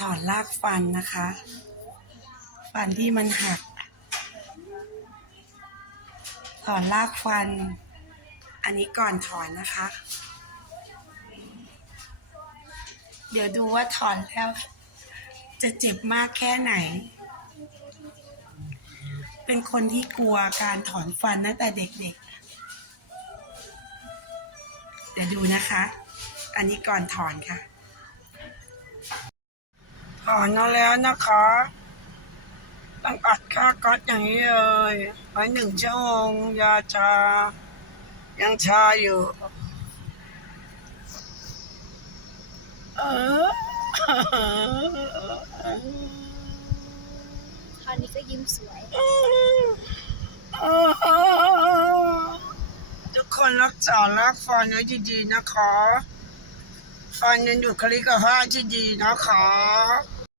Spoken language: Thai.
ถอนรากฟันนะคะ ฟันที่มันหัก ถอนรากฟัน อันนี้ก่อนถอนนะคะ เดี๋ยวดูว่าถอนแล้ว จะเจ็บมากแค่ไหน เป็นคนที่กลัวการถอนฟันตั้งแต่เด็กๆ เดี๋ยวดูนะคะ อันนี้ก่อนถอนค่ะ ถอนมาแล้วนะคะ ต้องอัดค่าก๊อตอย่างนี้เลยไว้หนึ่งชั่วโมงยาชา ยังชาอยู่ เออคราวนี้ก็ยิ้มสวย ทุกคนรักษารักฟันไว้ดีๆนะคะฟันยังอยู่คลิกภาพที่ดีนะคะ